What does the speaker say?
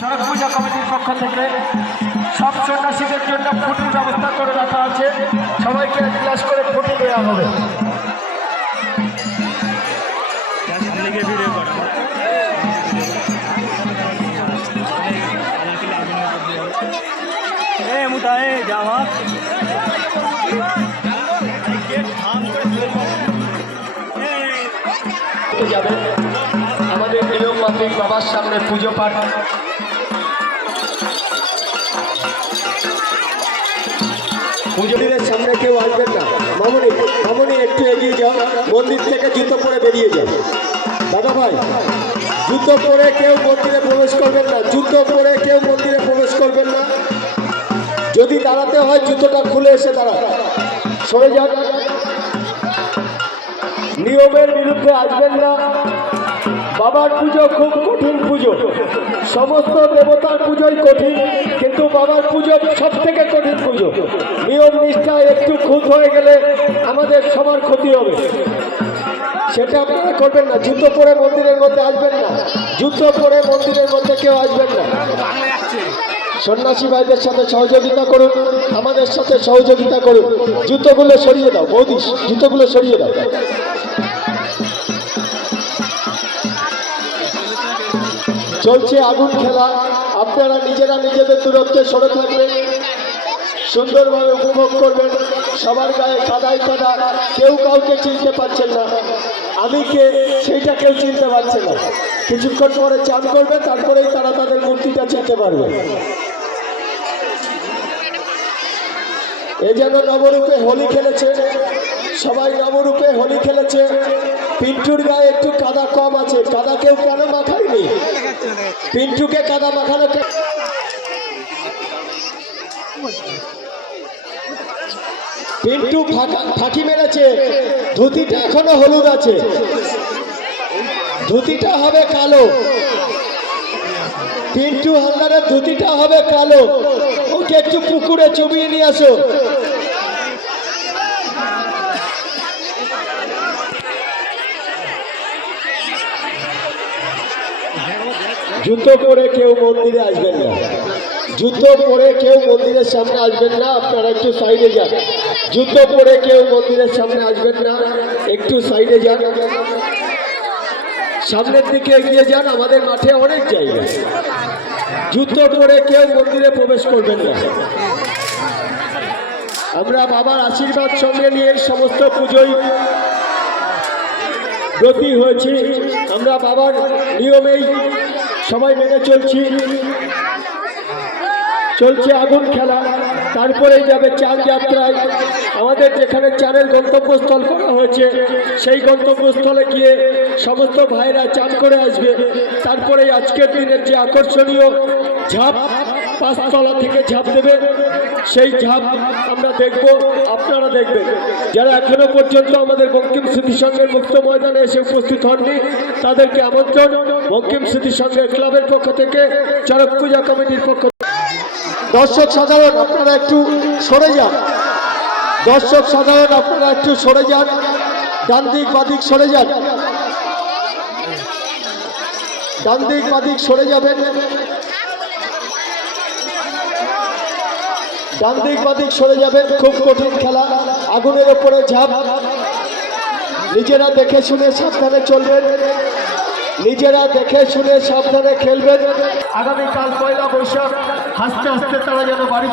চড়ক পূজা কমিটির পক্ষ থেকে সব সন্ন্যাসীদের জন্য ফুটির ব্যবস্থা করে রাখা আছে। সবাইকে এক গ্লাস করে ফুটি দেওয়া হবে। আমাদের নিয়ম মাফিক বাবার সামনে পুজো পাঠ পুজোর সামনে কেউ আসবেন না। মামুনি মামুনি একটু এগিয়ে যাও, মন্দির থেকে জুতো পরে বেরিয়ে যাও। দাদা ভাই, জুতো পরে কেউ মন্দিরে প্রবেশ করবেন না। জুতো পরে কেউ মন্দিরে প্রবেশ করবেন না। যদি দাঁড়াতে হয় জুতোটা খুলে এসে দাঁড়ান। সরে যান, নিয়মের বিরুদ্ধে আসবেন না। বাবার পুজো খুব কঠিন পুজো। সমস্ত দেবতার পুজোই কঠিন, কিন্তু বাবার পুজো সব থেকে কঠিন পুজো। নিয়ম নিষ্ঠা একটু খুঁত হয়ে গেলে আমাদের সবার ক্ষতি হবে, সেটা আপনারা করবেন না। জুতো পরে মন্দিরের মধ্যে আসবেন না। জুতো পরে মন্দিরের মধ্যে কেউ আসবেন না। সন্ন্যাসী ভাইদের সাথে সহযোগিতা করুন, আমাদের সাথে সহযোগিতা করুন। জুতোগুলো সরিয়ে দাও বৌদি, জুতোগুলো সরিয়ে দাও। চলছে আগুন খেলা। আপনারা নিজেরা নিজেদের দূরত্বে সরে থাকবেন, সুন্দরভাবে উপভোগ করবেন। সবার গায়ে কাদায় কাদা, কেউ কাউকে চিনতে পারছেন না। আমি কে সেইটা কেউ চিনতে পারছে না। কিছুক্ষণ পরে চান করবে, তারপরেই তারা তাদের মূর্তিটা চিনতে পারবে। এ যেন নবরূপে হোলি খেলেছে, সবাই নবরূপে হোলি খেলেছে। পিন্টুর গায়ে একটু কাদা কম আছে। কাদা কেউ কেন মাখায়নি? পিন্টুকে কাদা মাখানো। পিন্টু ফাঁকি মেরেছে। ধুতিটা এখনো হলুদ আছে, ধুতিটা হবে কালো। পিন্টু হালদারের ধুতিটা হবে কালো। ওকে একটু পুকুরে চুবিয়ে নিয়ে আসো। জুতো পরে কেউ মন্দিরে আসবেন না। জুতো পরে কেউ মন্দিরের সামনে আসবেন না। আপনারা একটু সাইডে যান। জুতো পরে কেউ মন্দিরের সামনে আসবেন না, একটু সাইডে যান। সামনের দিকে এগিয়ে যান, আমাদের মাঠে অনেক জায়গা। জুতো পরে কেউ মন্দিরে প্রবেশ করবেন না। আমরা বাবার আশীর্বাদ সঙ্গে নিয়ে সমস্ত পুজোয় ব্রতী হয়েছি। আমরা বাবার নিয়মেই সবাই মেনে চলছি। চলছে আগুন খেলা, তারপরেই যাবে চার যাত্রায়। আমাদের যেখানে চারের গন্তব্যস্থল করা হয়েছে, সেই গন্তব্যস্থলে গিয়ে সমস্ত ভাইরা চান করে আসবে। তারপরেই আজকের দিনের যে আকর্ষণীয় ঝাঁপ, পাঁচতলা থেকে ঝাঁপ দেবে, সেই ঝাঁপ আমরা দেখব, আপনারা দেখবেন। যারা এখনো পর্যন্ত আমাদের বঙ্কিম স্মৃতি সংঘের মুক্ত ময়দানে এসে উপস্থিত হননি, তাদেরকে আমন্ত্রণ বঙ্কিম স্মৃতি সংঘের ক্লাবের পক্ষ থেকে, চড়ক পূজা কমিটির পক্ষ। দর্শক সাধারণ আপনারা একটু সরে যান। দর্শক সাধারণ আপনারা একটু সরে যান, ডান দিক বাদিক সরে যান। ডান দিক বাদিক সরে যাবেন। ডান দিক বাদিক সরে যাবেন। খুব কঠিন খেলা, আগুনের ওপরে ঝাঁপ। নিজেরা দেখে শুনে সাবধানে চলবেন, নিজেরা দেখে শুনে সাবধানে খেলবেন। আগামীকাল পয়লা বৈশাখ হাসতে হাসতে তারা যেন বাড়ি